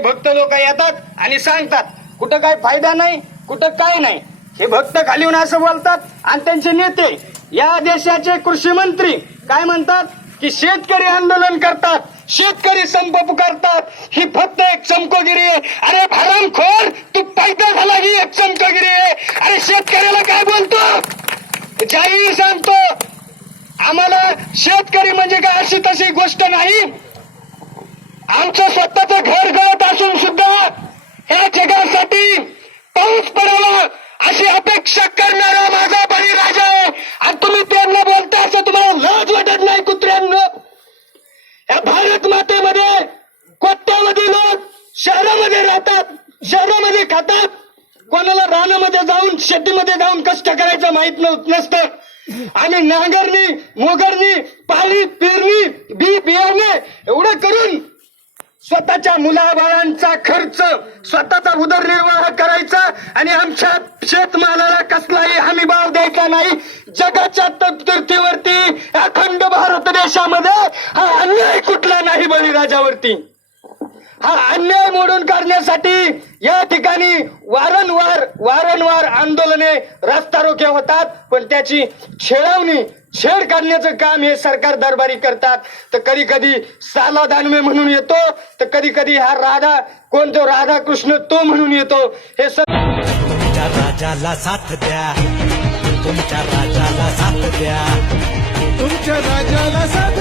भक्त लोक येतात आणि सांगतात कुठं काय फायदा नाही, कुठं काय नाही. हे भक्त खाली येऊन असं बोलतात आणि त्यांचे नेते या देशाचे कृषी मंत्री काय म्हणतात की शेतकरी आंदोलन करतात, शेतकरी संप पुकारतात. ही फक्त एक चमकोगिरी आहे. अरे हरामखोर, तू पैदा झाला ही एक चमकोगिरी आहे. अरे शेतकऱ्याला काय बोलतो, जाहीर सांगतो आम्हाला शेतकरी म्हणजे काय अशी तशी गोष्ट नाही. आमचं स्वतःचं घर गळत असून सुद्धा या जगासाठी पाऊस पडावा अशी अपेक्षा करणारा माझा बळीराजा आहे. आणि तुम्ही त्यांना बोलता असं तुम्हाला लाज वाटत नाही कुत्र्यांना. या भारत मातेमध्ये कोट्यावधी लोक शहरामध्ये राहतात, शहरामध्ये खातात. कोणाला रानामध्ये जाऊन शेतीमध्ये जाऊन कष्ट करायचं माहित नसतं. आणि नांगरणी, मोगरणी, पाणी, पेरणी, बी बियाणे एवढं करून स्वतःच्या मुलाबाळांचा खर्च, स्वतःचा उदरनिर्वाह करायचा आणि आमच्या शेतमालाला कसलाही हमीभाव द्यायचा नाही. जगाच्या तर्तीवरती अखंड भारत देशामध्ये हा अन्याय कुठला नाही बळीराजावरती. हा अन्याय मोडून काढण्यासाठी या ठिकाणी वारंवार आंदोलने, रस्ता रोके होतात. पण त्याची छेड काढण्याचं काम हे सरकार दरबारी करतात. तर कधी कधी साला दानवे म्हणून येतो, तर कधी कधी हा राधा कोणतो राधा कृष्ण तो म्हणून येतो. हे तुमच्या राजाला साथ द्या, तुमच्या राजाला साथ द्या, तुमच्या राजाला साथ